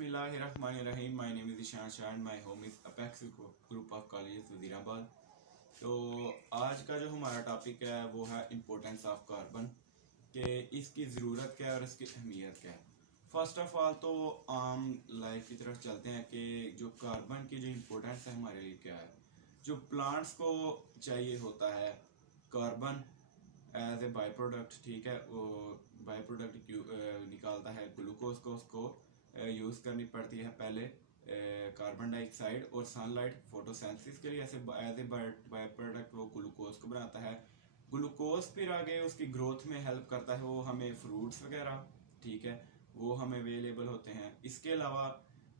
बिस्मिल्लाहिर्रहमानिर्रहीम। My name is Ishan Shah and my home is apex group of colleges Wazirabad. तो आज का जो हमारा टॉपिक है वो है इम्पोर्टेंस ऑफ कार्बन, कि इसकी ज़रूरत क्या है और इसकी अहमियत क्या है। फर्स्ट ऑफ ऑल तो आम लाइफ की तरफ चलते हैं कि जो कार्बन की जो इम्पोर्टेंस है हमारे लिए क्या है। जो प्लांट्स को चाहिए होता है carbon as a by product, ठीक है, वो बाई प्रोडक्ट निकालता है ग्लूकोज को, उसको यूज़ करनी पड़ती है पहले कार्बन डाइऑक्साइड और सनलाइट फोटोसिंथेसिस के लिए, ऐसे एज ए बाई प्रोडक्ट वो ग्लूकोज को बनाता है। ग्लूकोज फिर आगे उसकी ग्रोथ में हेल्प करता है, वो हमें फ्रूट्स वगैरह, ठीक है, वो हमें अवेलेबल होते हैं। इसके अलावा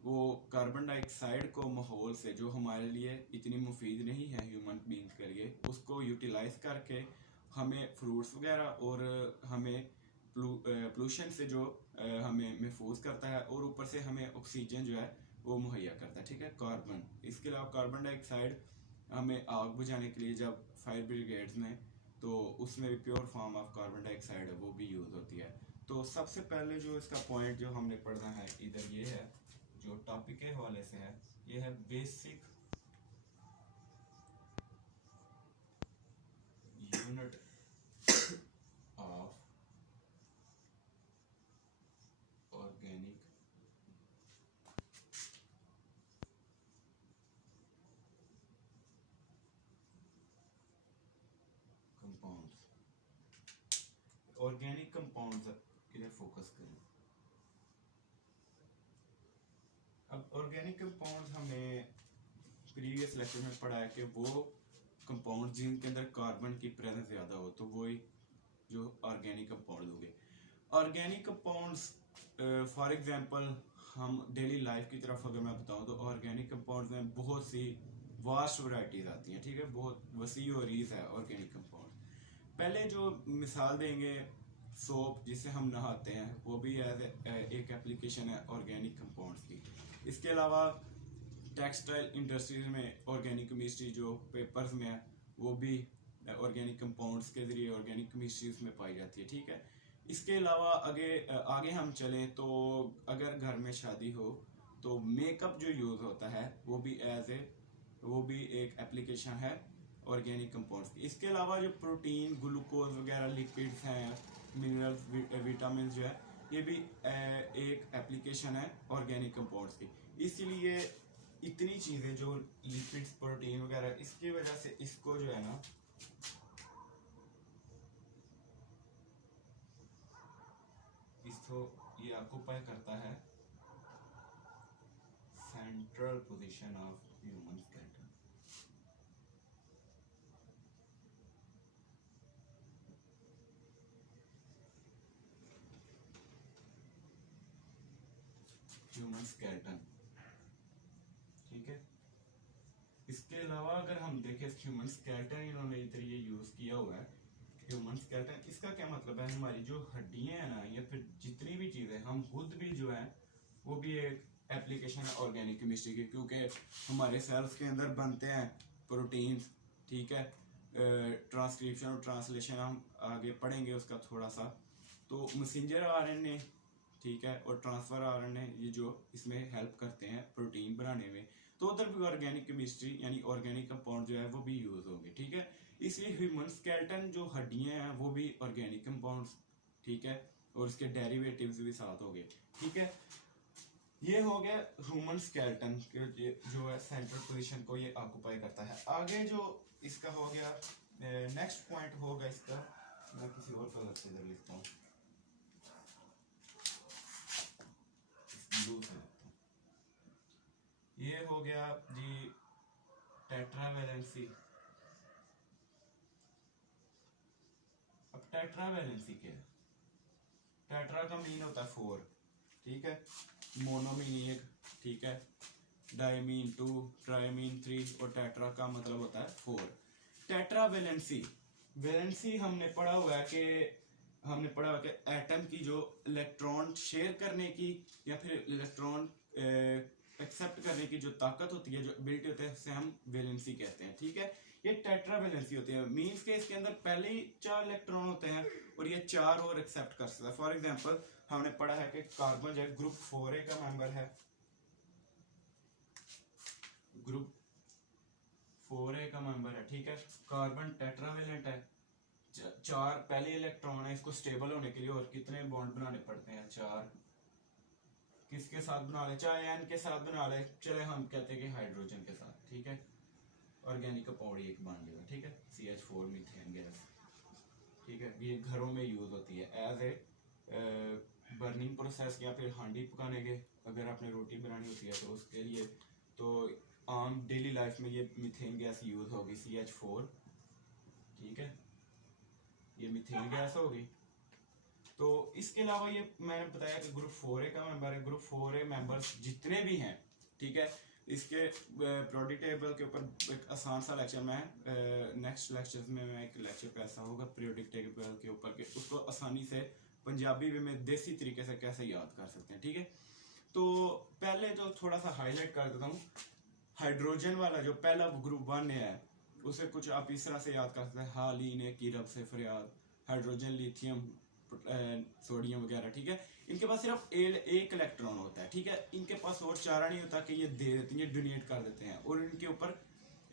वो कार्बन डाइऑक्साइड को माहौल से, जो हमारे लिए इतनी मुफीद नहीं है ह्यूमन बींग्स के लिए, उसको यूटिलाइज करके हमें फ्रूट्स वगैरह और हमें पोल्यूशन से जो हमें महफूज करता है, और ऊपर से हमें ऑक्सीजन जो है वो मुहैया करता है, ठीक है, कार्बन। इसके अलावा कार्बन डाइऑक्साइड हमें आग बुझाने के लिए जब फायर ब्रिगेड्स में, तो उसमें भी pure form of carbon dioxide है वो भी यूज़ होती है। तो सबसे पहले जो इसका पॉइंट जो हमने पढ़ना है इधर ये है, जो टॉपिक के हवाले से है, ये है basic unit of organic compounds. Organic compounds इधर फोकस करें। अब ऑर्गेनिक कंपाउंड्स हमने प्रीवियस लेक्चर में पढ़ा है कि वो कंपाउंड जिनके अंदर कार्बन की प्रेजेंस ज़्यादा हो, तो वही जो ऑर्गेनिक कंपाउंड होंगे। ऑर्गेनिक कंपाउंड्स फॉर एग्जांपल हम डेली लाइफ की तरफ अगर मैं बताऊं तो ऑर्गेनिक कंपाउंड्स में बहुत सी वास्ट वैरायटीज आती हैं, ठीक है, बहुत वसी और रीज है ऑर्गेनिक कंपाउंड। पहले जो मिसाल देंगे सोप जिससे हम नहाते हैं, वो भी एज एक एप्लीकेशन है ऑर्गेनिक कंपाउंड्स की। इसके अलावा टेक्सटाइल इंडस्ट्रीज में ऑर्गेनिक केमिस्ट्री जो पेपर्स में है, वो भी ऑर्गेनिक कंपाउंड्स के जरिए ऑर्गेनिक केमिस्ट्री उसमें पाई जाती है, ठीक है। इसके अलावा आगे हम चलें तो अगर घर में शादी हो तो मेकअप जो यूज़ होता है वो भी एक एप्लीकेशन है ऑर्गेनिक कंपाउंड्स की। इसके अलावा जो प्रोटीन, ग्लूकोज वगैरह लिपिड्स हैं, मिनरल्स, विटामिन जो है, ये भी एक एप्लीकेशन है ऑर्गेनिक कंपाउंड्स की। इसीलिए इतनी चीज़ें जो लिपिड्स, प्रोटीन वगैरह, इसकी वजह से इसको जो है ना इसको ये ऑक्यूपाई करता है central position of human skeleton. Human skeleton, ठीक है। इसके अलावा अगर हम देखें ह्यूमन स्केलेटन, इन्होंने इधर ये यूज किया हुआ है ह्यूमन स्केलेटन। इसका क्या मतलब है, हमारी जो हड्डियां हैं ना, या फिर जितनी भी चीजें, हम खुद भी जो है वो भी एक एप्लीकेशन है ऑर्गेनिक केमिस्ट्री की, क्योंकि हमारे सेल्स के अंदर बनते हैं प्रोटीन्स, ठीक है। ट्रांसक्रिप्शन और ट्रांसलेशन हम आगे पढ़ेंगे उसका थोड़ा सा। तो मैसेंजर आरएनए, ठीक है, और ट्रांसफर आरएनए, ये जो इसमें हेल्प करते हैं प्रोटीन बनाने में, तो उधर भी ऑर्गेनिक केमिस्ट्री यानी ऑर्गेनिक कंपाउंड जो है वो भी यूज होंगे, ठीक है। इसलिए ह्यूमन स्केलेटन जो हड्डियां हैं वो भी ऑर्गेनिक कंपाउंड्स, ठीक है, और उसके डेरिवेटिव्स भी साथ हो गए, ठीक है। ये हो गया ह्यूमन स्केलेटन जो है सेंट्रल पोजीशन को ये ऑक्यूपाई करता है। आगे जो इसका हो गया नेक्स्ट पॉइंट होगा इसका, मैं किसी और कलर से इधर लिखता हूँ, ब्लू से लिखता हूँ। ये हो गया जी टेट्रावैलेंसी। अब टेट्रावैलेंसी क्या है? टेट्रा का मीन होता है 4, ठीक है, मोनो मीन 1, ठीक है, डाई मीन 2, ट्राई मीन 3, और टेट्रा का मतलब होता है 4। टेट्रावैलेंसी, वैलेंसी हमने पढ़ा हुआ है कि एटम की जो इलेक्ट्रॉन शेयर करने की या फिर इलेक्ट्रॉन एक्सेप्ट करने की जो ताकत होती है, जो एबिलिटी होती है, उसे हम वैलेंसी कहते हैं, ठीक है। ये टेट्रावैलेंसी होती है, मीन्स के इसके अंदर पहले ही 4 इलेक्ट्रॉन होते हैं और ये 4 और एक्सेप्ट कर सकता है। फॉर एग्जांपल हमने पढ़ा है कि कार्बन जो है ग्रुप 4A का मेंबर है, ग्रुप 4A का मेंबर है, ठीक है। कार्बन टेट्रावेलेंट है, चार पहले इलेक्ट्रॉन है, इसको स्टेबल होने के लिए और कितने बॉन्ड बनाने पड़ते हैं, चार। किसके साथ बना ले, चाहे एन के साथ बना ले, चले हम कहते हैं कि हाइड्रोजन के साथ, ठीक है। ऑर्गेनिक कंपाउंड एक बन जाएगा, ठीक है, CH4 मीथेन गैस, ठीक है। ये घरों में यूज होती है एज ए बर्निंग प्रोसेस, या फिर हांडी पकाने के, अगर आपने रोटी बनानी होती है तो उसके लिए। तो आम डेली लाइफ में ये मीथेन गैस यूज होगी, CH4, ठीक है, ये मीथेन गैस होगी। तो इसके अलावा ये मैंने बताया कि ग्रुप 4A का मेंबर है। ग्रुप 4A मेंबर्स जितने भी हैं, ठीक है, इसके पीरियोडिक टेबल के ऊपर एक आसान सा लेक्चर में नेक्स्ट लेक्चर्स में मैं एक लेक्चर पे ऐसा होगा पीरियोडिक टेबल के ऊपर के उसको आसानी से पंजाबी वे में देसी तरीके से कैसे याद कर सकते हैं, ठीक है। तो पहले तो थोड़ा सा हाईलाइट कर देता हूँ, हाइड्रोजन वाला जो पहला ग्रुप 1 है उसे कुछ आप इस तरह से याद कर सकते हैं, हालीन की रब से फरियाद, हाइड्रोजन, लिथियम, सोडियम वगैरह, ठीक है। इनके पास सिर्फ एक इलेक्ट्रॉन होता है, ठीक है। इनके पास और चारा नहीं होता कि ये दे देते हैं, ये डोनेट कर देते हैं, और इनके ऊपर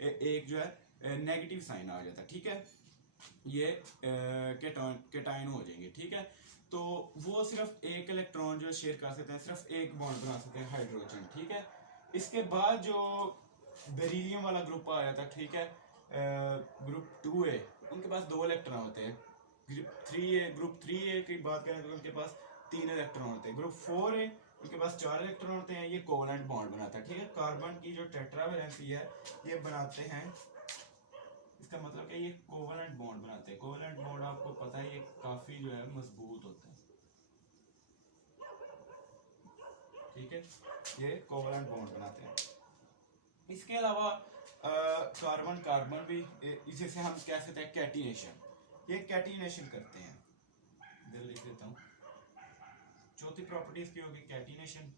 एक जो है नेगेटिव साइन आ जाता है, ठीक है। ये केटायन हो जाएंगे, ठीक है। तो वो सिर्फ एक इलेक्ट्रॉन जो शेयर कर सकते हैं, सिर्फ एक बॉन्ड बना सकते हैं, हाइड्रोजन, ठीक है। इसके बाद जो बेरिलियम वाला ग्रुप आया था, ठीक है, ग्रुप 2A, उनके पास 2 इलेक्ट्रॉन होते हैं। ग्रुप 3A की बात करें तो उनके पास 3 इलेक्ट्रॉन होते हैं। ग्रुप 4A उनके पास 4 इलेक्ट्रॉन होते हैं, ये कोवेलेंट बॉन्ड बनाता है, ठीक है। कार्बन की जो टेट्रावेलेंसी है ये बनाते हैं, इसका मतलब कि ये कोवेलेंट बॉन्ड बनाते हैं। कोवेलेंट बॉन्ड आपको पता है ये काफी जो है मजबूत होता है, ठीक है, ये कोवेलेंट बॉन्ड बनाते हैं। इसके अलावा कार्बन कार्बन भी, इसे से हम कह सकते हैं कैटिनेशन, ये कैटिनेशन करते हैं, इधर लिख देता हूँ। चौथी प्रॉपर्टी इसकी होगी कैटिनेशन।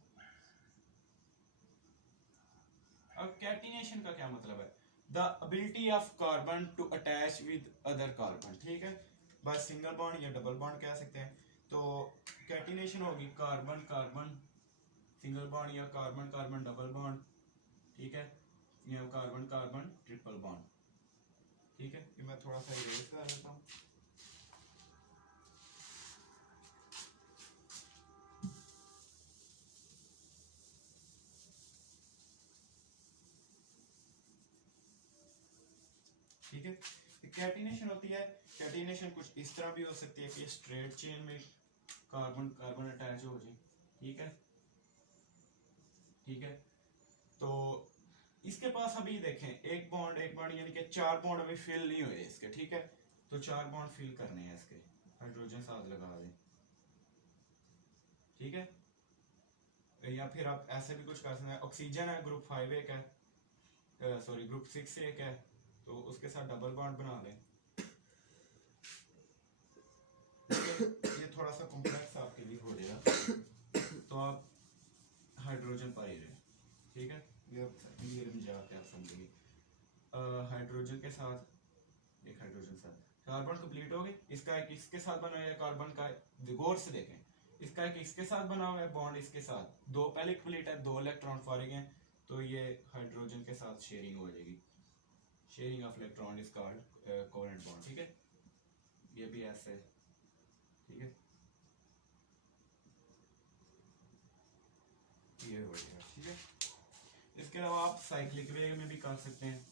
अब कैटिनेशन का क्या मतलब है, the ability of carbon to attach with other carbon, ठीक है, बाय सिंगल बॉन्ड या डबल बॉन्ड कह सकते हैं। तो कैटिनेशन होगी कार्बन कार्बन सिंगल बॉन्ड, या कार्बन कार्बन डबल बॉन्ड, ठीक है, या कार्बन कार्बन ट्रिपल बॉन्ड, ठीक है। ये मैं थोड़ा सा इरेज कर देता हूँ। ठीक है, कैटिनेशन होती है, कैटिनेशन कुछ इस तरह भी हो सकती है कि स्ट्रेट चेन में कार्बन कार्बन अटैच हो जाए, ठीक है, ठीक है। तो इसके पास अभी देखें एक बॉन्ड यानी कि 4 बॉन्ड अभी फिल नहीं हुए इसके, ठीक है। तो 4 बॉन्ड फिल करने हैं इसके, हाइड्रोजन साथ लगा दें, ठीक है। या फिर आप ऐसे भी कुछ कर सकते हैं, ऑक्सीजन है ग्रुप 5A का, सॉरी ग्रुप 6A का है, तो उसके साथ डबल बॉन्ड बना लें। ये थोड़ा सा कॉम्प्लेक्स आपके लिए हो जाएगा, तो आप हाइड्रोजन पर ही रहे, ठीक है, ये में जाके आप समझेंगे। हाइड्रोजन के साथ एक हाइड्रोजन साथ कार्बन कंप्लीट हो गई, इसका एक इसके साथ बना है, कार्बन का गौर से देखें, इसका एक इसके साथ बना हुआ है बॉन्ड, इसके साथ 2 पहले कंप्लीट है, 2 इलेक्ट्रॉन फारिग हैं, तो ये हाइड्रोजन के साथ शेयरिंग हो जाएगी, sharing of electron is called covalent bond, ठीक है। ये भी ऐसे, ठीक है, ये हो जाएगा, ठीक है। इसके अलावा आप साइक्लिक वे में भी कर सकते हैं,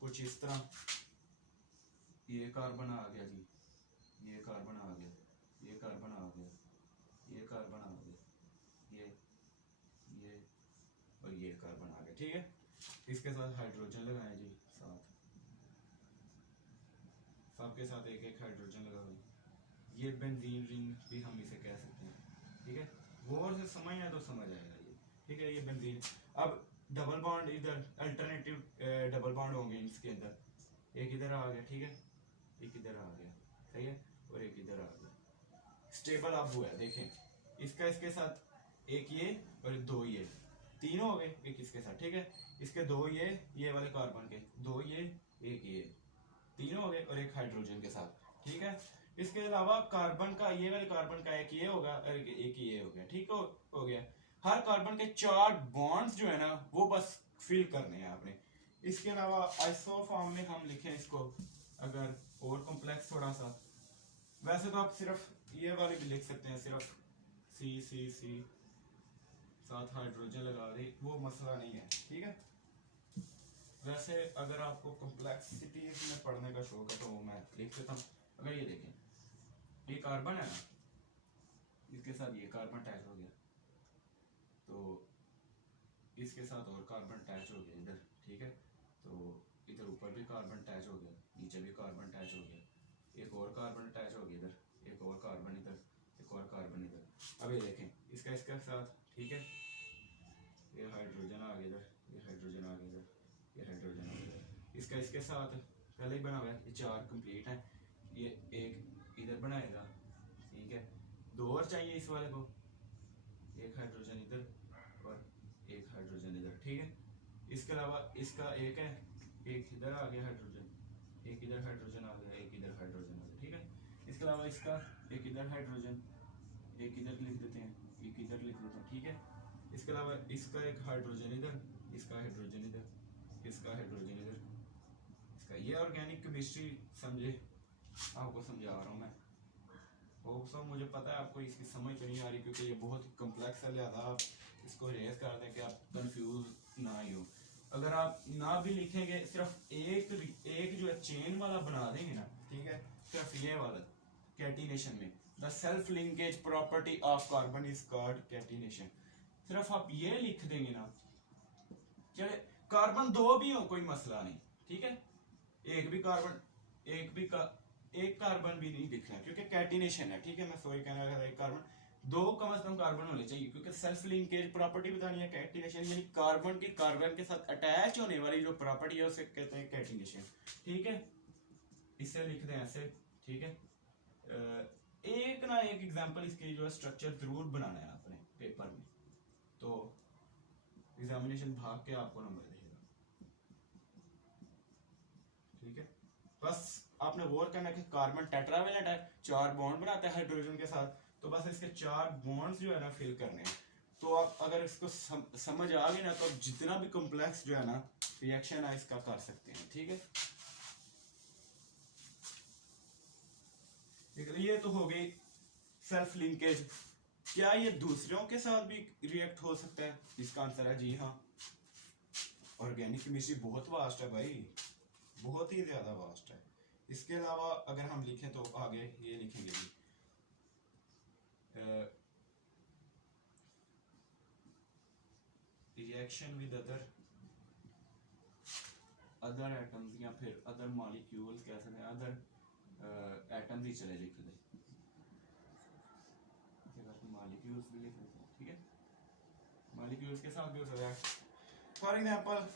कुछ इस तरह, ये कार्बन आ गया जी, ये कार्बन आ गया, ये कार्बन आ गया, ये कार्बन आ गया, ये और ये कार्बन आ गया, ठीक है। इसके साथ हाइड्रोजन लगाएं जी, साथ सबके साथ एक एक हाइड्रोजन लगा दें, ये बेंजीन रिंग भी हम इसे कह सकते हैं, ठीक है। गौर से समझना तो समझ आएगा ये, ठीक है, ये बेंजीन। अब डबल बॉन्ड इधर अल्टरनेटिव डबल बॉन्ड होंगे इसके अंदर, एक इधर आ गया, ठीक है, एक इधर आ गया, सही है, और एक इधर आ गया, स्टेबल अब हुआ है, देखें इसका इसके साथ एक ये और 2 ये, 3 हो गए, एक इसके साथ, ठीक है। इसके 2 ये वाले कार्बन के 2 ये, एक ये, 3 हो गए, और एक हाइड्रोजन के साथ, ठीक है। इसके अलावा कार्बन का ये वाले कार्बन का एक ये होगा और एक ये हो गया, ठीक हो गया। हर कार्बन के 4 बॉन्ड्स जो है ना वो बस फिल करने हैं आपने। इसके अलावा आइसो फॉर्म में हम लिखें इसको, अगर और कॉम्प्लेक्स थोड़ा सा, वैसे तो आप सिर्फ ये वाले भी लिख सकते हैं, सिर्फ सी सी सी साथ हाइड्रोजन लगा दे, वो मसला नहीं है, ठीक है। वैसे अगर आपको कॉम्प्लेक्सिटीज में पढ़ने का शौक है तो मैं लिख देता हूँ। अगर ये देखें, ये कार्बन है ना, इसके साथ ये कार्बन अटैच हो गया, तो इसके साथ और कार्बन अटैच हो गया इधर, ठीक है। तो इधर ऊपर भी कार्बन अटैच हो गया, नीचे भी कार्बन अटैच हो गया, एक और कार्बन अटैच हो गया इधर, एक और कार्बन इधर, एक और कार्बन इधर। अब ये देखें इसका इसके साथ, ठीक है, ये हाइड्रोजन आ गया इधर, ये हाइड्रोजन आ गया इधर, ये हाइड्रोजन आ गया इधर, इसका इसके साथ पहले ही बना हुआ है, ये 4 कंप्लीट है। ये एक इधर बनाएगा, ठीक है, 2 और चाहिए इस वाले को, एक हाइड्रोजन इधर और एक हाइड्रोजन इधर, ठीक है। इसके अलावा इसका एक है, एक इधर आ गया हाइड्रोजन, एक इधर हाइड्रोजन आ गया, एक इधर हाइड्रोजन आ गया, ठीक है। इसके अलावा इसका एक इधर हाइड्रोजन, एक इधर लिख देते हैं, एक इधर लिख देते हैं, ठीक है। इसके अलावा इसका एक हाइड्रोजन इधर, इसका हाइड्रोजन इधर, इसका हाइड्रोजन इधर, इसका। ये ऑर्गेनिक केमिस्ट्री समझे, आपको समझा रहा हूँ मैं। होप्सो मुझे पता है आपको इसकी समझ तो नहीं आ रही, क्योंकि ये बहुत ही कम्प्लेक्स है, लिहाजा आप इसको रेज कर दें कि आप कंफ्यूज ना ही हो। अगर आप ना भी लिखेंगे, सिर्फ एक जो है चेन वाला बना देंगे ना, ठीक है, सिर्फ ये वाला कैटिनेशन में, the self linkage property of carbon is called catenation, सिर्फ आप ये लिख देंगे ना, चले कार्बन 2 भी हो कोई मसला नहीं, ठीक है, एक भी कार्बन एक कार्बन भी नहीं दिख रहा क्योंकि कैटिनेशन है, ठीक है। मैं सॉरी कहना था, एक कार्बन 2 कम से कम कार्बन होने चाहिए, क्योंकि सेल्फ लिंकेज प्रॉपर्टी बतानी है कैटिनेशन, यानी कार्बन की कार्बन के साथ अटैच होने वाली जो प्रॉपर्टी है उसे कहते हैं कैटिनेशन, ठीक है। इसे लिख दें ऐसे, ठीक है। एक ना एक एग्जांपल इसके जो है स्ट्रक्चर जरूर बनाना है आपने पेपर में, तो एग्जामिनेशन भाग के आपको नंबर देगा, ठीक है। बस आपने गौर करना कि कार्बन टेट्रावेलेंट है, 4 बॉन्ड बनाता है हाइड्रोजन के साथ, तो बस इसके 4 बॉन्ड्स जो है ना फिल करने हैं। तो आप अगर इसको समझ आ गई ना, तो आप जितना भी कॉम्प्लेक्स जो है ना रिएक्शन है इसका कर सकते हैं, ठीक है। ये तो हो गई सेल्फ लिंकेज। क्या ये दूसरों के साथ भी रिएक्ट हो सकता है? इसका आंसर है जी हाँ। ऑर्गेनिक केमिस्ट्री बहुत वास्ट है भाई, बहुत ही ज्यादा वास्ट है। इसके अलावा अगर हम लिखें तो आगे ये लिखेंगे भी, रिएक्शन विद अदर एटम्स या फिर अदर मॉलिक्यूल्स कह सकते हैं, अदर एटम्स ही चले लिख दे, मॉलिक्यूल्स भी लिख देते हैं, ठीक है। मॉलिक्यूल्स के साथ भी हो सकता है। फॉर एग्जांपल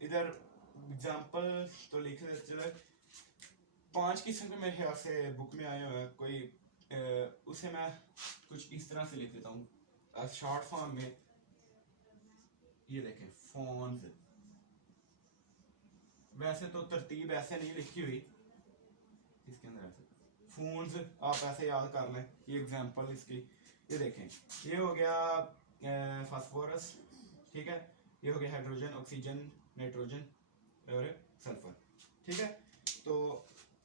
इधर एग्जांपल तो लिख देते चले, 5 किस्म के मेरे ख्याल से बुक में आए हुए हैं कोई, उसे मैं कुछ इस तरह से लिख देता हूँ शॉर्ट फॉर्म में। ये देखें फोन्स, वैसे तो तरतीब ऐसे नहीं लिखी हुई इसके अंदर, ऐसे फोन्स आप ऐसे याद कर लें। ये एग्जांपल इसकी, ये देखें, ये हो गया फास्फोरस, ठीक है, ये हो गया हाइड्रोजन, ऑक्सीजन, नाइट्रोजन और सल्फर, ठीक है। तो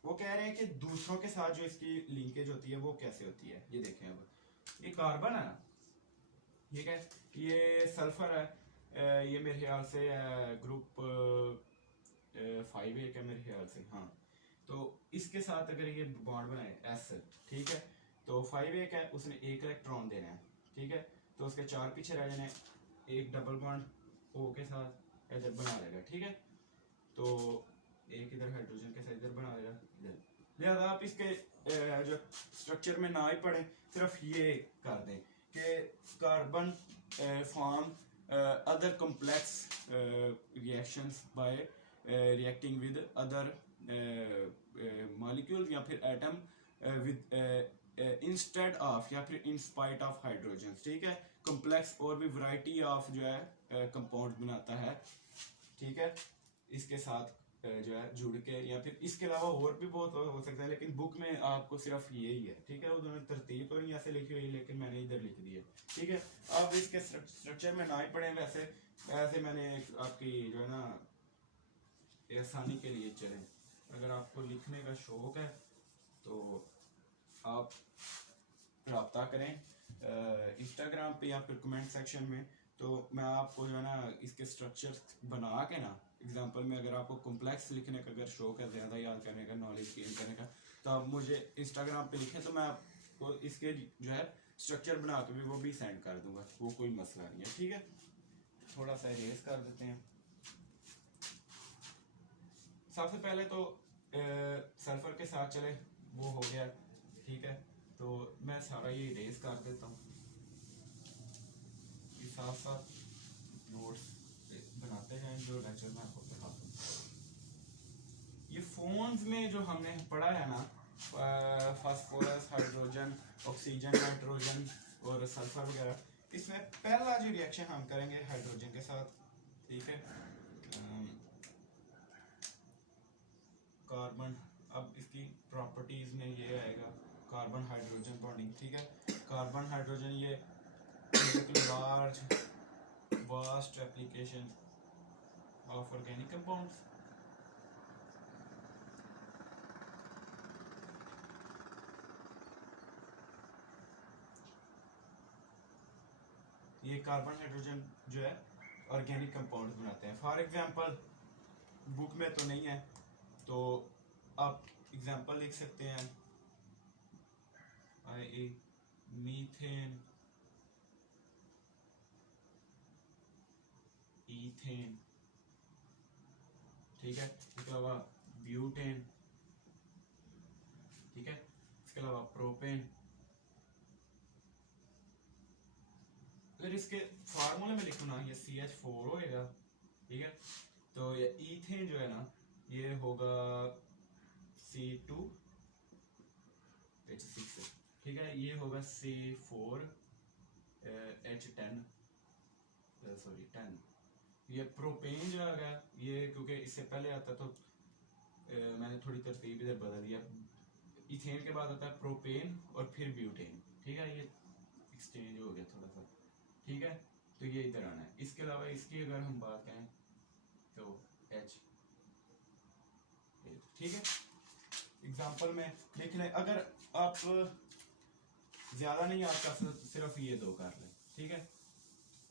वो कह रहे हैं कि दूसरों के साथ जो इसकी लिंकेज होती है वो कैसे होती है। ये देखें, अब ये कार्बन है ना, ठीक है, ये सल्फर है, ये मेरे ख्याल से ग्रुप 5A का मेरे ख्याल से, हाँ। तो इसके साथ अगर ये बॉन्ड बनाए S, ठीक है, तो 5A का उसने 1 इलेक्ट्रॉन देना है, ठीक है, तो उसके 4 पीछे रह जाने, एक डबल बॉन्ड O के साथ इधर बना लेगा, ठीक है। तो एक इधर हाइड्रोजन के साथ इधर बना लेगा इधर, लिहाजा आप इसके जो स्ट्रक्चर में ना ही पढ़ें, सिर्फ ये कर दें कि carbon form other complex reactions by reacting with other molecules या फिर atom with instead of या फिर in spite of hydrogens, ठीक है। complex और भी variety of जो है compound बनाता है, ठीक है, इसके साथ जो है जुड़ के, या फिर इसके अलावा और भी बहुत हो सकता है, लेकिन बुक में आपको सिर्फ यही है, ठीक है। उन्होंने तरतीब तो नहीं ऐसे लिखी हुई, लेकिन मैंने इधर लिख दी है, ठीक है। आप इसके स्ट्रक्चर में ना ही पढ़ें, वैसे ऐसे मैंने आपकी जो है ना आसानी के लिए चलें। अगर आपको लिखने का शौक है तो आप रब्ता करें इंस्टाग्राम पे या फिर कमेंट सेक्शन में, तो मैं आपको जो है ना इसके स्ट्रक्चर बना के ना, एग्जांपल में अगर आपको कॉम्प्लेक्स लिखने का अगर शौक है, ज़्यादा याद करने का, नॉलेज गेन करने का, तो आप मुझे इंस्टाग्राम पे लिखें, तो मैं आपको इसके जो है स्ट्रक्चर बना के भी वो भी सेंड कर दूंगा, वो कोई मसला नहीं है, ठीक है। थोड़ा सा इरेज कर देते हैं। सबसे पहले तो सल्फर के साथ चले, वो हो गया, ठीक है। तो मैं सारा ये इरेज कर देता हूँ, साथ साथ नोट्स बनाते हैं जो लेक्चर में आपको पढ़ाता हूँ। ये फोन्स में जो हमने पढ़ा है ना, फास्फोरस, हाइड्रोजन, ऑक्सीजन, नाइट्रोजन और सल्फर वगैरह, इसमें पहला जो रिएक्शन हम करेंगे हाइड्रोजन के साथ, ठीक है। कार्बन, अब इसकी प्रॉपर्टीज में ये आएगा कार्बन हाइड्रोजन बॉन्डिंग, ठीक है। कार्बन हाइड्रोजन ये large vast application of organic compounds. ये कार्बन हाइड्रोजन जो है ऑर्गेनिक कंपाउंड्स बनाते हैं। फॉर एग्जांपल बुक में तो नहीं है, तो आप एग्जांपल लिख सकते हैं, मीथेन, ईथेन, ठीक है। इसके अलावा ब्यूटेन, ठीक है। इसके अलावा प्रोपेन। अगर इसके फार्मूले में लिखूँ ना, ये CH4 होएगा, ठीक है। तो ये ईथेन जो है ना, ये होगा C2H6, ठीक है। ये होगा C4H10, सॉरी 10। ये प्रोपेन जो है, ये क्योंकि इससे पहले आता तो मैंने थोड़ी तरतीब इधर बदल दिया। इथेन के बाद आता है प्रोपेन और फिर ब्यूटेन, ठीक है। ये एक्सचेंज हो गया थोड़ा सा, ठीक है। तो ये इधर आना है। इसके अलावा इसकी अगर हम बात करें तो H, ठीक है। एग्जांपल में लिख लें, अगर आप ज्यादा नहीं याद कर सकते सिर्फ ये दो कर लें, ठीक है।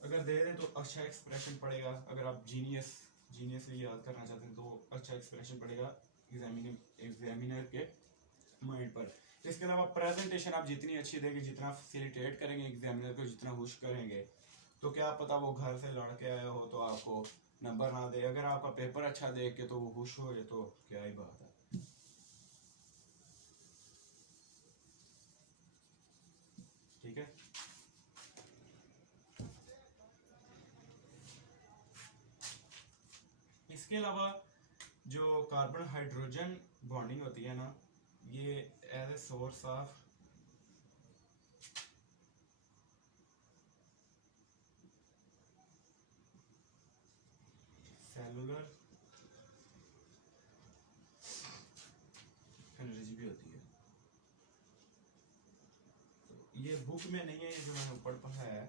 अगर दे दें तो अच्छा एक्सप्रेशन पड़ेगा। अगर आप जीनियसली याद करना चाहते हैं तो अच्छा एक्सप्रेशन पड़ेगा एग्जामिनर के माइंड पर। इसके अलावा प्रेजेंटेशन आप जितनी अच्छी देंगे, जितना फैसिलिटेट करेंगे एग्जामिनर को, जितना खुश करेंगे, तो क्या पता वो घर से लड़ के आया हो तो आपको नंबर ना दे। अगर आपका पेपर अच्छा देख के तो वो खुश हो जाए तो क्या ही बात है, ठीक है। इसके अलावा जो कार्बन हाइड्रोजन बॉन्डिंग होती है ना, ये as a source of cellular energy भी होती है। तो ये बुक में नहीं है, ये जो मैंने ऊपर पढ़ा है,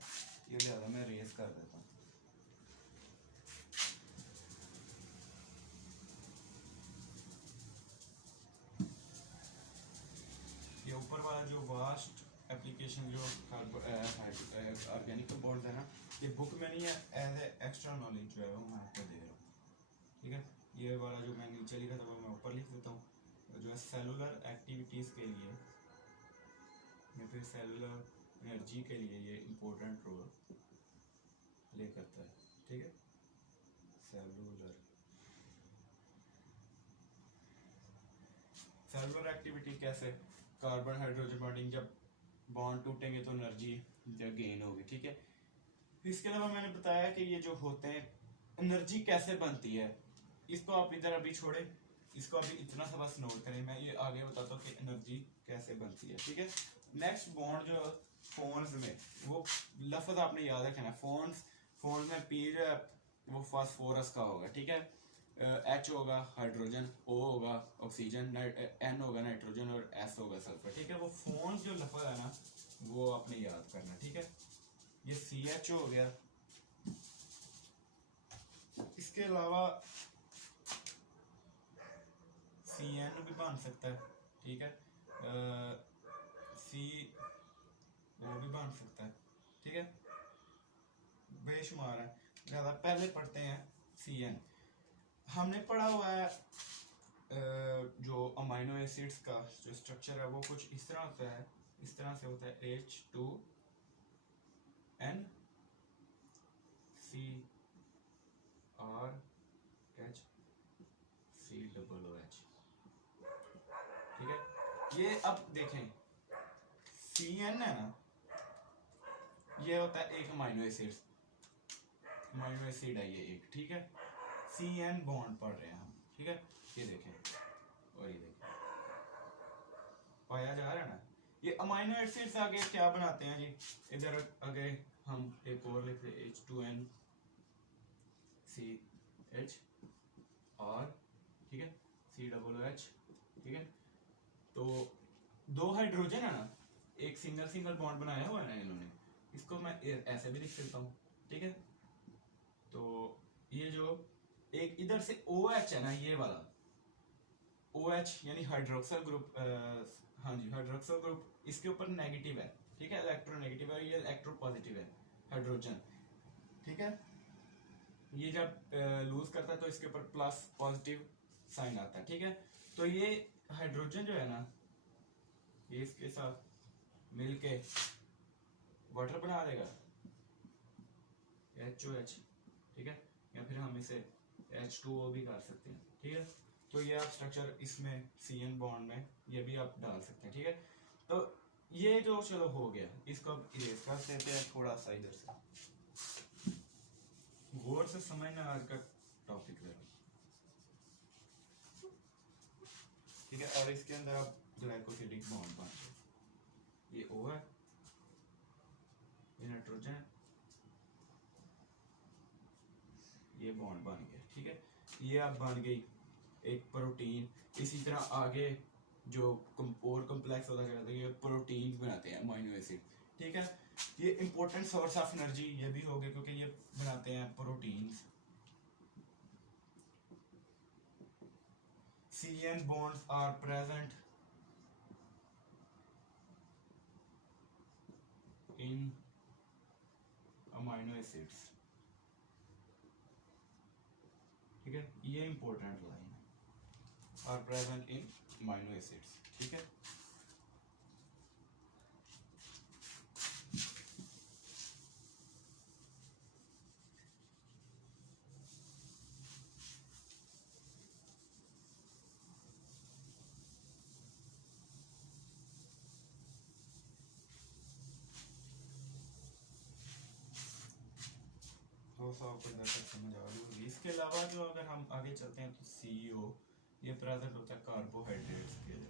ये ज़्यादा मैं रेस कर देता हूँ। ये ऊपर वाला जो वास्ट एप्लीकेशन जो ऑर्गेनिक कंपाउंड्स है ना, ये बुक में नहीं है, एज ए एक्स्ट्रा नॉलेज जो है वो मैं आपको दे रहा हूँ, ठीक है। ये वाला जो मैं नीचे लिखा था वो मैं ऊपर लिख देता हूँ, जो है सेलुलर एक्टिविटीज़ के लिए या फिर सेलुलर एनर्जी के लिए ये इम्पोर्टेंट रोल प्ले करता है, ठीक है। सेलुलर एक्टिविटी कैसे, कार्बन हाइड्रोजन बॉन्डिंग, जब बॉन्ड टूटेंगे तो एनर्जी गेन होगी, ठीक है। इसके अलावा मैंने बताया कि ये जो होते हैं एनर्जी कैसे बनती है, इसको आप इधर अभी छोड़े, इसको अभी इतना सा बस नोट करें, मैं ये आगे बताता हूँ कि एनर्जी कैसे बनती है, ठीक है। नेक्स्ट बॉन्ड जो फोन्स में, वो लफ्ज आपने याद रखना है, फोन्स में पी जो है वो फास्फोरस का होगा, ठीक है। H होगा हाइड्रोजन, O होगा ऑक्सीजन, N होगा नाइट्रोजन और S होगा सल्फर। ठीक है, वो फोन जो लफज है ना वो आपने याद करना। ठीक है, ये CH हो गया। इसके अलावा CN भी बन सकता है। ठीक है, CO भी बन सकता है। ठीक है, बेशुमार है, ज़्यादा पहले पढ़ते हैं CN। हमने पढ़ा हुआ है जो अमाइनो एसिड्स का जो स्ट्रक्चर है वो कुछ इस तरह होता है, इस तरह से होता है H2N CRH COOH। ठीक है, ये अब देखें CN है ना, ये होता है एक अमाइनो एसिड, अमाइनो एसिड है ये एक। ठीक है, CN बॉन्ड पढ़ रहे हैं हम। ठीक है, ये देखें और ये देखें, पाया जा रहा है ना। ये अमाइनो एसिड्स आगे क्या बनाते हैं जी, इधर आगे हम एक और लिखते हैं H2N CH और ठीक है COOH। ठीक है, तो दो हाइड्रोजन है ना, एक सिंगल सिंगल बॉन्ड बनाया हुआ है ना इन्होंने, इसको मैं ऐसे भी लिख सकता हूँ। ठीक है, तो ये जो एक इधर से OH है ना, ये वाला OH यानी हाइड्रोक्सल ग्रुप, हाँ जी हाइड्रोक्सल ग्रुप, इसके ऊपर नेगेटिव है। ठीक है, इलेक्ट्रोनेगेटिव है, ये इलेक्ट्रो पॉजिटिव है हाइड्रोजन। ठीक है, ये जब लूज करता है तो इसके ऊपर प्लस पॉजिटिव साइन आता है। ठीक है, तो ये हाइड्रोजन जो है ना, ये इसके साथ मिलके वाटर बना देगा HOH। ठीक है, या फिर हम इसे H2O भी कर सकते हैं। ठीक है, तो ये आप स्ट्रक्चर इसमें CN बॉन्ड में ये भी आप डाल सकते हैं। ठीक है, तो ये जो चलो हो गया, इसको अब इरेज कर देते हैं थोड़ा सा इधर से, गौर से समझना आज का टॉपिक है। ठीक है, और इसके अंदर आप ग्लाइकोसिडिक बॉन्ड बन गए, ये O है, ये नाइट्रोजन है, ये बॉन्ड बन गया। ठीक है, ये अब बन गई एक प्रोटीन। इसी तरह आगे जो और कॉम्प्लेक्स होता जाता है, ये प्रोटीन बनाते हैं अमाइनो एसिड। ठीक है, ये इंपॉर्टेंट सोर्स ऑफ एनर्जी ये भी हो गए क्योंकि ये बनाते हैं proteins. CN bonds are present in amino acids। ठीक है, ये इंपॉर्टेंट लाइन है, are present in amino acids। ठीक है, तो आपको इधर तक समझ आ रही होगी। इसके अलावा जो अगर हम आगे चलते हैं तो CO ये प्रेजेंट होता है कार्बोहाइड्रेट्स के लिए।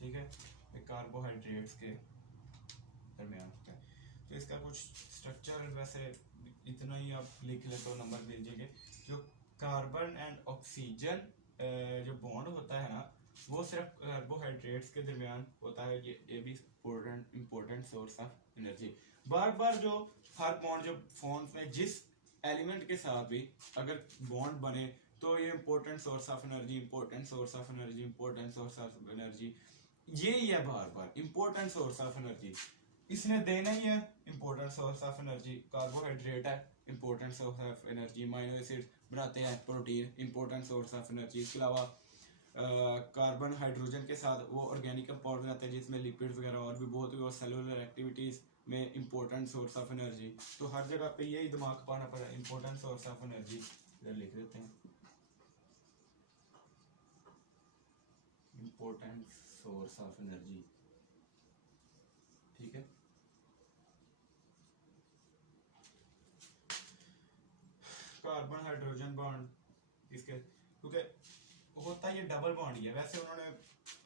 ठीक है, ये कार्बोहाइड्रेट्स के दरमियान होता है। तो इसका कुछ स्ट्रक्चर वैसे इतना ही आप लिख ले तो नंबर दे दीजिए। जो कार्बन एंड ऑक्सीजन जो बॉन्ड होता है ना, वो सिर्फ कार्बोहाइड्रेट्स के दरमियान होता है। ये भी इम्पोर्टेंट सोर्स ऑफ एनर्जी। बार बार जो हर बॉन्ड जो फॉर्म्स में जिस एलिमेंट के साथ भी अगर बॉन्ड बने तो ये important source of energy, important source of energy, important source of energy, ये ही है बार बार इम्पोर्टेंट सोर्स ऑफ एनर्जी। इसने देना ही है important source of energy. Carbohydrate है important source of energy, amino acid बनाते हैं protein, important source of energy. इसके अलावा कार्बन हाइड्रोजन के साथ वो ऑर्गेनिक कंपाउंड बनाते हैं जिसमें लिपिड्स वगैरह और भी बहुत और सेलुलर एक्टिविटीज में इम्पोर्टेंट सोर्स ऑफ एनर्जी। तो हर जगह पे यही दिमाग पाना पड़ा, इम्पोर्टेंट सोर्स ऑफ एनर्जी इधर लिख देते हैं, इम्पोर्टेंट सोर्स ऑफ एनर्जी। ठीक है, कार्बन हाइड्रोजन बॉन्ड इसके क्योंकि होता ये डबल बॉन्ड ही है। वैसे उन्होंने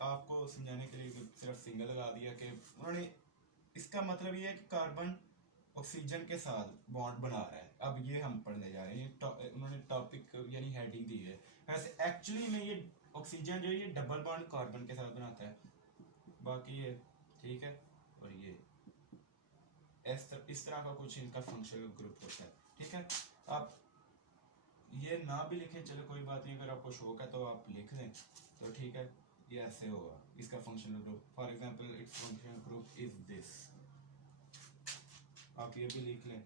आपको समझाने के लिए सिर्फ सिंगल लगा दिया कि उन्होंने, इसका मतलब ये है कि कार्बन ऑक्सीजन के साथ बॉन्ड बना रहा है। अब ये हम पढ़ने जा रहे हैं, उन्होंने टॉपिक यानी हेडिंग दी है। वैसे एक्चुअली में ये ऑक्सीजन जो है ये डबल बॉन्ड कार्बन के साथ बनाता है, बाकी ये ठीक है। और ये इस तरह का कुछ इनका फंक्शनल ग्रुप होता है, ठीक है। आप ये ना भी लिखें चलो कोई बात नहीं, अगर आपको शौक है तो आप लिख दें तो ठीक है। ये ऐसे होगा इसका functional group, for example it's functional group is this, आप ये भी लिख लें।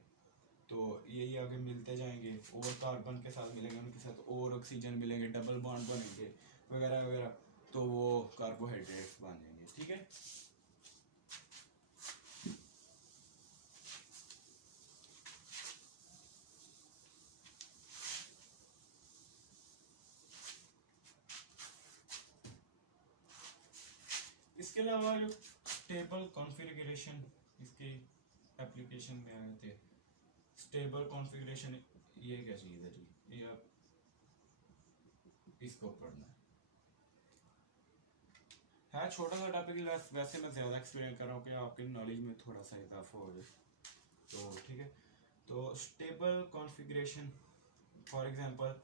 तो यही आगे मिलते जाएंगे, और कार्बन के साथ मिलेंगे, उनके साथ और ऑक्सीजन मिलेंगे, डबल बॉन्ड बनेंगे वगैरह वगैरह, तो वो कार्बोहाइड्रेट्स बन जाएंगे, ठीक है। इसके अलावा जो स्टेबल कॉन्फ़िगरेशन इसके एप्लीकेशन में आए थे, स्टेबल कॉन्फ़िगरेशन ये क्या चीज़ है जी, ये आप इसको पढ़ना है छोटा सा टॉपिक, वैसे मैं ज़्यादा एक्सप्लेन कर रहा हूँ कि आपकी नॉलेज में थोड़ा सा इजाफा हो जाए, तो ठीक है। तो स्टेबल कॉन्फ़िगरेशन फॉर एग्जांपल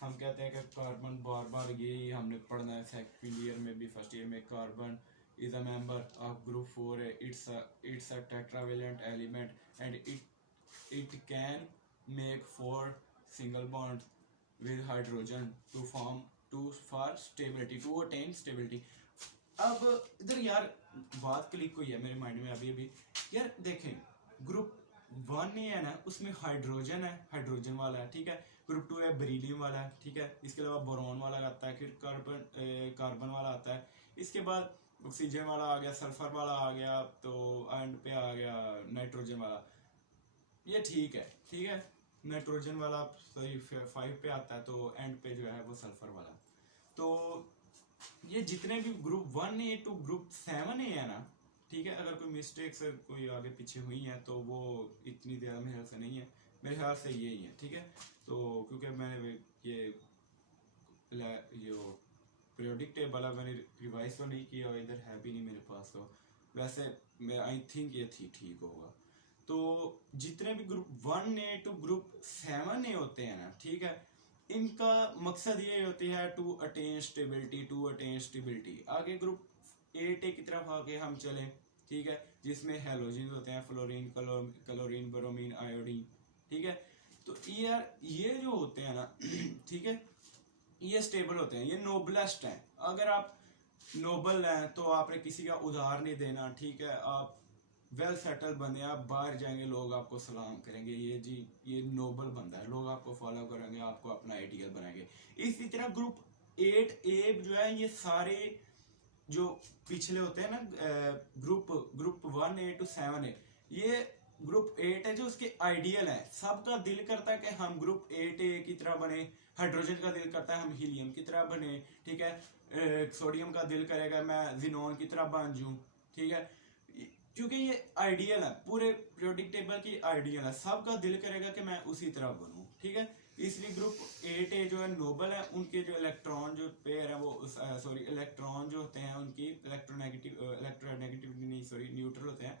हम कहते हैं कि कार्बन बार बार ये हमने पढ़ना है सेकंड ईयर में भी फर्स्ट ईयर में, carbon is a member of group 4, it's a tetravalent element and it can make 4 single bonds with hydrogen to form for stability to attain stability। अब इधर यार बात क्लिक हुई है मेरे माइंड में अभी अभी, यार देखें ग्रुप 1 है ना, उसमें हाइड्रोजन है, हाइड्रोजन वाला है, ठीक है। ग्रुप 2 है बेरिलियम वाला है, ठीक है। इसके अलावा बोरॉन वाला आता है, फिर कार्बन वाला आता है, इसके बाद ऑक्सीजन वाला आ गया, सल्फर वाला आ गया, तो एंड पे आ गया नाइट्रोजन वाला। ये ठीक है, ठीक है। नाइट्रोजन वाला सॉरी 5 पे आता है, तो एंड पे जो है वो सल्फर वाला। तो ये जितने भी group 1A to group 7A है ना, ठीक है। अगर कोई मिस्टेक से कोई आगे पीछे हुई है तो वो इतनी ज़्यादा मेरे ख्याल से नहीं है, मेरे ख्याल से यही है, ठीक है। तो क्योंकि मैंने ये पीरियोडिक टेबल मैंने रिवाइज तो नहीं किया, इधर है भी नहीं मेरे पास, तो वैसे मैं आई थिंक ये ठीक होगा। तो जितने भी group 1A to group 7A होते हैं ना, ठीक है, इनका मकसद ये होती है टू अटेन स्टेबिलिटी। आगे ग्रुप 8A की तरफ आके हम चलें, ठीक है, जिसमें हेलोजन होते हैं, फ्लोरीन, क्लोरीन, ब्रोमीन, आयोडीन, ठीक है। तो ये जो होते हैं ना ठीक है, ये स्टेबल होते हैं, ये नोबलेस्ट हैं। अगर आप नोबल हैं तो आपने किसी का उधार नहीं देना, ठीक है। आप वेल सेटल बने, आप बाहर जाएंगे लोग आपको सलाम करेंगे, ये जी ये नोबल बंदा है, लोग आपको फॉलो करेंगे, आपको अपना आइडियल बनाएंगे। इसी तरह ग्रुप 8A जो है, ये सारे जो पिछले होते हैं ना ग्रुप 1A टू 7A, ये ग्रुप 8 है जो उसके आइडियल है। सबका दिल करता है कि हम ग्रुप 8A की तरह बने, हाइड्रोजन का दिल करता है हम हीलियम की तरह बने, ठीक है। सोडियम का दिल करेगा मैं जिनोन की तरह बन जाऊं, ठीक है। क्योंकि ये आइडियल है, पूरे पीरियोडिक टेबल की आइडियल है, सबका दिल करेगा कि मैं उसी तरह बनूं, ठीक है। इसलिए ग्रुप 8A जो है नोबल है, उनके जो इलेक्ट्रॉन जो पेयर है वो सॉरी इलेक्ट्रॉन जो होते हैं उनकी इलेक्ट्रोनेगेटिविटी नहीं सॉरी न्यूट्रल होते हैं,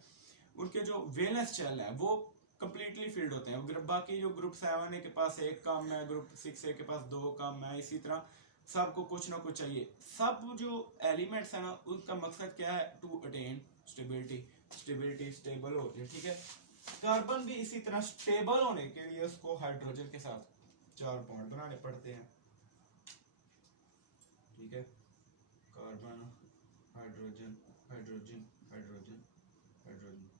उनके जो वैलेंस शेल है वो कंप्लीटली फिल्ड होते हैं। बाकी जो ग्रुप 7A के पास एक कम है, ग्रुप 6A के पास 2 कम है, इसी तरह सबको कुछ ना कुछ चाहिए। सब जो एलिमेंट्स है ना, उनका मकसद क्या है, टू अटेन स्टेबिलिटी स्टेबल हो जाए, ठीक है। कार्बन भी इसी तरह स्टेबल होने के लिए उसको हाइड्रोजन के साथ 4 बॉन्ड बनाने पड़ते हैं, ठीक है। Carbon hydrogen hydrogen hydrogen hydrogen.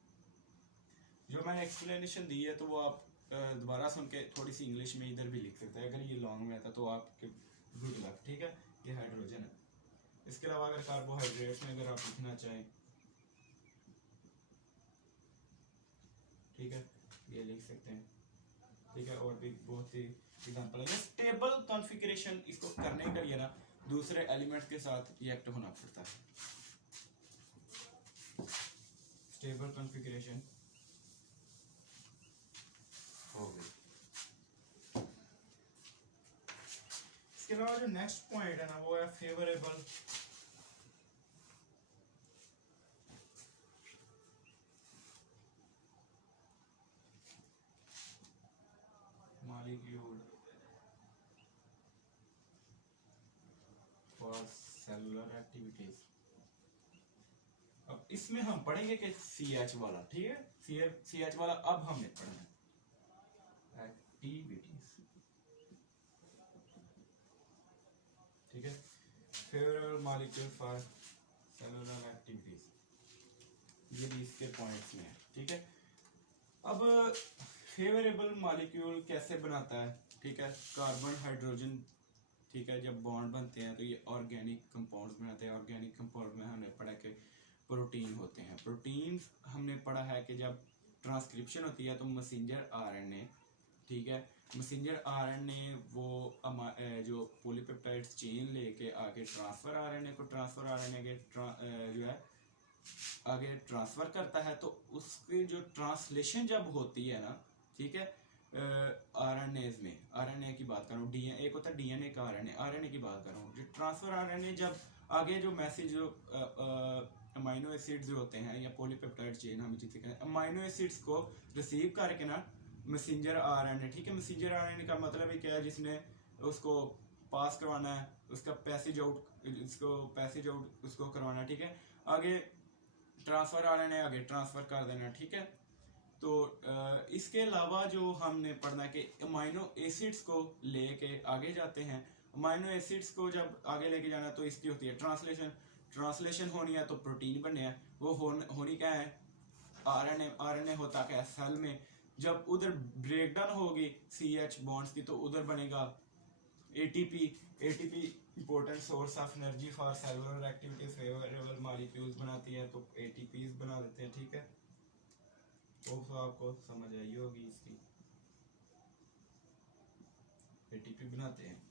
जो मैंने एक्सप्लेनेशन दी है तो वो आप दोबारा सुन के थोड़ी सी इंग्लिश में इधर भी लिख सकते हैं, अगर ये लॉन्ग में आता तो आपके गुड लक, ठीक है। ये हाइड्रोजन है। इसके अलावा अगर कार्बोहाइड्रेट में अगर आप लिखना चाहें, ठीक है, ये लिख सकते हैं, ठीक है। और भी बहुत ही एग्जांपल है। स्टेबल कॉन्फ़िगरेशन इसको करने के लिए ना दूसरे एलिमेंट्स के साथ रिएक्ट होना पड़ता है। स्टेबल कॉन्फ़िगरेशन हो गई। इसके अलावा जो नेक्स्ट पॉइंट है ना वो है favourable molecule for cellular activities. अब इसमें हम पढ़ेंगे कि CH वाला, ठीक है, CH वाला अब हमने पढ़ना है, एक्टिविटीज, ठीक है, favourable molecule for cellular activities, ये भी इसके पॉइंट्स में है, ठीक है। अब फेवरेबल मॉलिक्यूल कैसे बनाता है, ठीक है, कार्बन हाइड्रोजन, ठीक है, जब बॉन्ड बनते हैं तो ये ऑर्गेनिक कंपाउंड्स बनाते हैं। ऑर्गेनिक कंपाउंड में हमने पढ़ा कि प्रोटीन होते हैं। प्रोटीन्स हमने पढ़ा है कि जब ट्रांसक्रिप्शन होती है तो मैसेंजर आरएनए, ठीक है, मैसेंजर आरएनए वो जो पॉलीपेप्टाइड्स चेन लेके आगे ट्रांसफर आरएनए को ट्रांसफर आरएनए के जो है आगे ट्रांसफर करता है। तो उसकी जो ट्रांसलेशन जब होती है ना, ठीक है, आरएनए में, आरएनए की बात कर रहा हूँ, डीएनए एक होता है डीएनए का आरएनए, आरएनए की बात कर रहा हूँ, जो ट्रांसफर आरएनए जब आगे जो मैसेज जो अमाइनो एसिड्स जो होते हैं या पॉलीपेप्टाइड चेन हम जिसे कहते हैं, अमाइनो एसिड्स को रिसीव करके ना मैसेंजर आरएनए, ठीक है, मैसेंजर आरएनए का मतलब है क्या है, जिसने उसको पास करवाना है, उसका पैसेज आउट, इसको पैसेज आउट उसको करवाना, ठीक है, आगे ट्रांसफर आरएनए आगे ट्रांसफर कर देना, ठीक है। तो इसके अलावा जो हमने पढ़ना कि अमाइनो एसिड्स को लेके आगे जाते हैं, अमाइनो एसिड्स को जब आगे लेके जाना तो इसकी होती है ट्रांसलेशन, ट्रांसलेशन होनी है तो प्रोटीन बने हैं, वो होनी क्या है, आरएनए, आरएनए होता क्या है सेल में, जब उधर ब्रेकडाउन होगी CH बॉन्ड्स की तो उधर बनेगा ATP, ATP important source of energy for cellular activity, favourable molecules बनाती है तो ATPs बना देते हैं, ठीक है, वो तो आपको समझ आई होगी, इसकी ATP बनाते हैं।